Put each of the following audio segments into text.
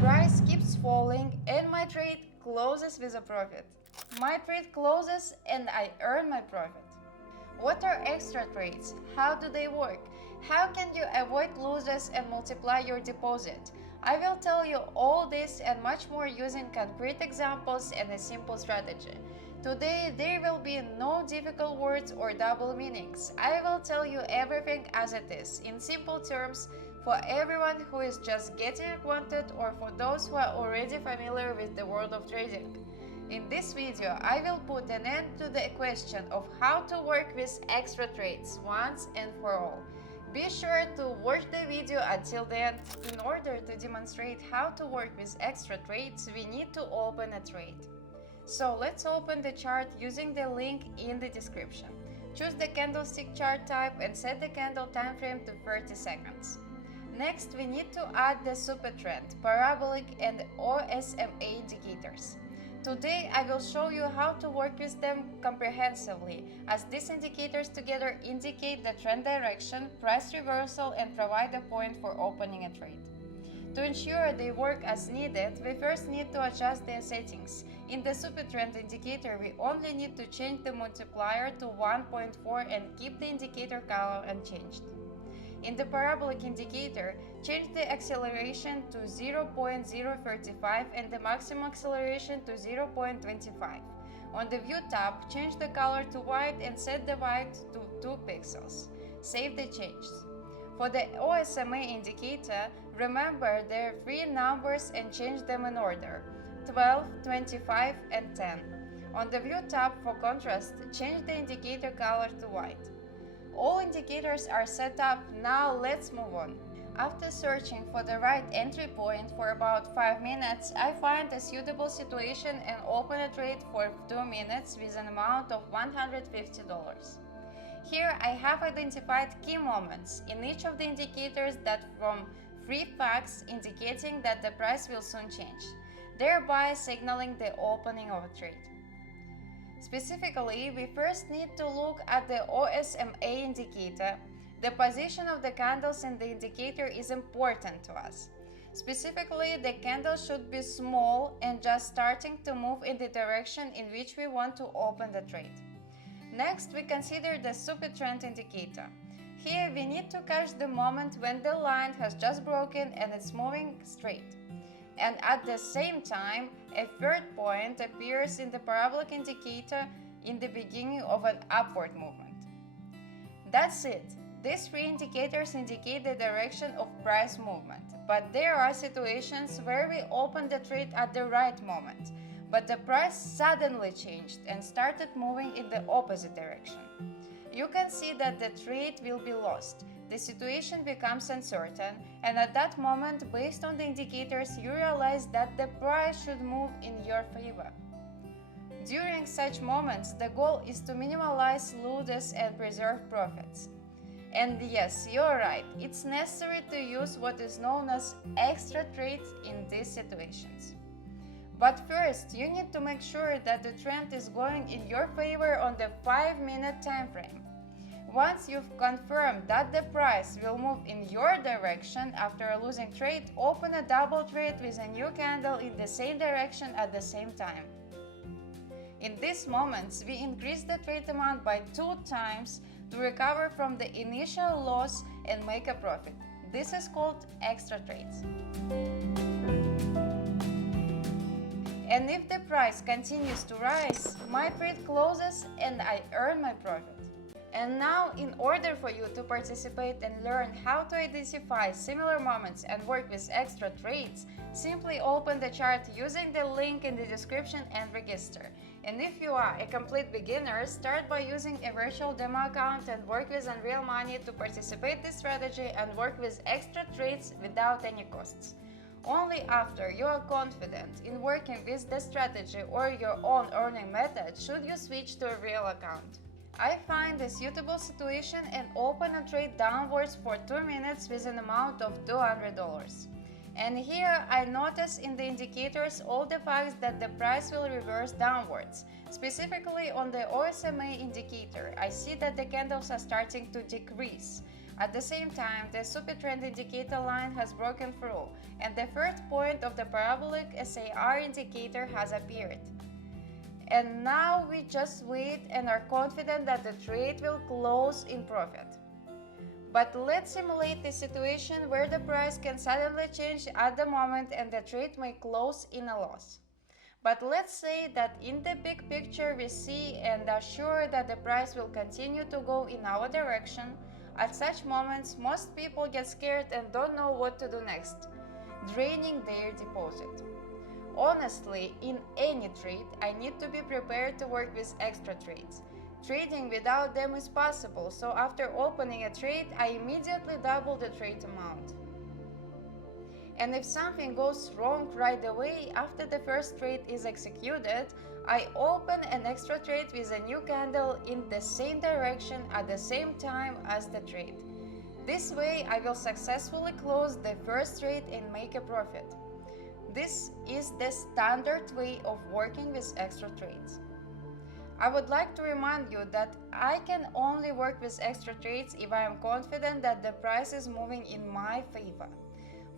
Price keeps falling and my trade closes with a profit. My trade closes and I earn my profit. What are extra trades? How do they work? How can you avoid losses and multiply your deposit? I will tell you all this and much more using concrete examples and a simple strategy. Today there will be no difficult words or double meanings. I will tell you everything as it is, in simple terms, for everyone who is just getting acquainted or for those who are already familiar with the world of trading. In this video, I will put an end to the question of how to work with extra trades once and for all. Be sure to watch the video until the end. In order to demonstrate how to work with extra trades, we need to open a trade. So let's open the chart using the link in the description. Choose the candlestick chart type and set the candle time frame to 30 seconds. Next, we need to add the super trend, parabolic and OSMA indicators. Today, I will show you how to work with them comprehensively, as these indicators together indicate the trend direction, price reversal, and provide a point for opening a trade. To ensure they work as needed, we first need to adjust their settings. In the super trend indicator, we only need to change the multiplier to 1.4 and keep the indicator color unchanged. In the parabolic indicator, change the acceleration to 0.035 and the maximum acceleration to 0.25. On the View tab, change the color to white and set the white to 2 pixels. Save the changes. For the OSMA indicator, remember there are 3 numbers and change them in order: 12, 25, and 10. On the View tab, for contrast, change the indicator color to white. All indicators are set up, now let's move on. After searching for the right entry point for about 5 minutes, I find a suitable situation and open a trade for 2 minutes with an amount of $150. Here I have identified key moments in each of the indicators that from 3 facts indicating that the price will soon change, thereby signaling the opening of a trade. Specifically, we first need to look at the OSMA indicator. The position of the candles in the indicator is important to us. Specifically, the candle should be small and just starting to move in the direction in which we want to open the trade. Next, we consider the super trend indicator. Here, we need to catch the moment when the line has just broken and it's moving straight. And at the same time, a third point appears in the parabolic indicator in the beginning of an upward movement. That's it. These 3 indicators indicate the direction of price movement, but there are situations where we open the trade at the right moment, but the price suddenly changed and started moving in the opposite direction. You can see that the trade will be lost. The situation becomes uncertain, and at that moment, based on the indicators, you realize that the price should move in your favor. During such moments, the goal is to minimize losses and preserve profits. And yes, you're right, it's necessary to use what is known as extra trades in these situations. But first, you need to make sure that the trend is going in your favor on the 5-minute time frame. Once you've confirmed that the price will move in your direction after a losing trade, open a double trade with a new candle in the same direction at the same time. In these moments, we increase the trade amount by 2 times to recover from the initial loss and make a profit. This is called extra trades. And if the price continues to rise, my trade closes and I earn my profit. And now, in order for you to participate and learn how to identify similar moments and work with extra trades, simply open the chart using the link in the description and register. And if you are a complete beginner, start by using a virtual demo account and work with Unreal Money to participate in this strategy and work with extra trades without any costs. Only after you are confident in working with the strategy or your own earning method should you switch to a real account. I find a suitable situation and open a trade downwards for 2 minutes with an amount of $200. And here I notice in the indicators all the facts that the price will reverse downwards. Specifically on the OSMA indicator, I see that the candles are starting to decrease. At the same time, the super trend indicator line has broken through, and the third point of the parabolic SAR indicator has appeared. And now we just wait and are confident that the trade will close in profit. But let's simulate the situation where the price can suddenly change at the moment and the trade may close in a loss. But let's say that in the big picture we see and are sure that the price will continue to go in our direction. At such moments, most people get scared and don't know what to do next, draining their deposit. Honestly, in any trade, I need to be prepared to work with extra trades. Trading without them is possible, so after opening a trade, I immediately double the trade amount. And if something goes wrong right away after the first trade is executed, I open an extra trade with a new candle in the same direction at the same time as the trade. This way, I will successfully close the first trade and make a profit. This is the standard way of working with extra trades. I would like to remind you that I can only work with extra trades if I am confident that the price is moving in my favor.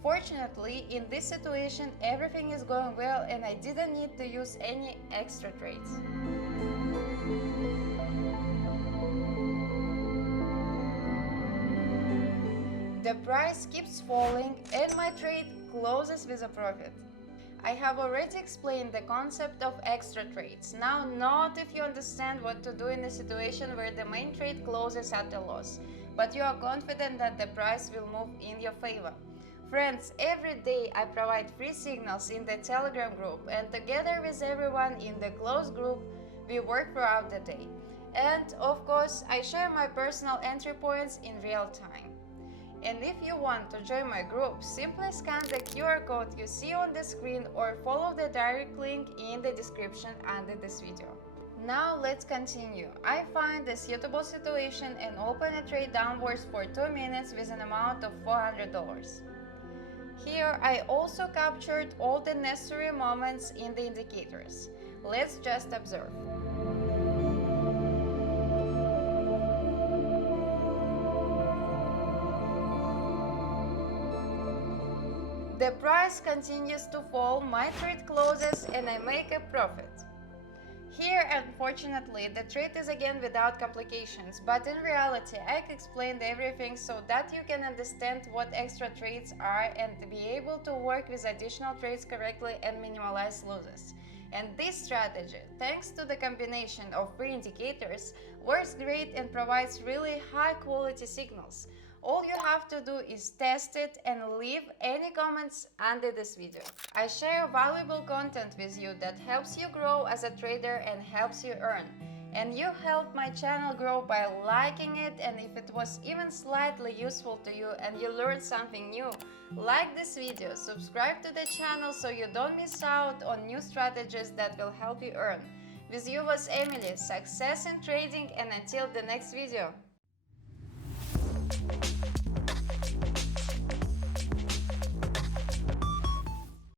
Fortunately, in this situation, everything is going well and I didn't need to use any extra trades. The price keeps falling and my trade closes with a profit. I have already explained the concept of extra trades. Now note if you understand what to do in a situation where the main trade closes at a loss, but you are confident that the price will move in your favor. Friends, every day I provide free signals in the Telegram group, and together with everyone in the closed group, we work throughout the day. And of course, I share my personal entry points in real time. And if you want to join my group, simply scan the QR code you see on the screen or follow the direct link in the description under this video. Now let's continue. I find a suitable situation and open a trade downwards for 2 minutes with an amount of $400. Here I also captured all the necessary moments in the indicators. Let's just observe. The price continues to fall, my trade closes and I make a profit. Here, unfortunately, the trade is again without complications, but in reality, I explained everything so that you can understand what extra trades are and be able to work with additional trades correctly and minimize losses. And this strategy, thanks to the combination of free indicators, works great and provides really high quality signals. All you have to do is test it and leave any comments under this video. I share valuable content with you that helps you grow as a trader and helps you earn. And you help my channel grow by liking it, and if it was even slightly useful to you and you learned something new, like this video, subscribe to the channel so you don't miss out on new strategies that will help you earn. With you was Emily, success in trading, and until the next video.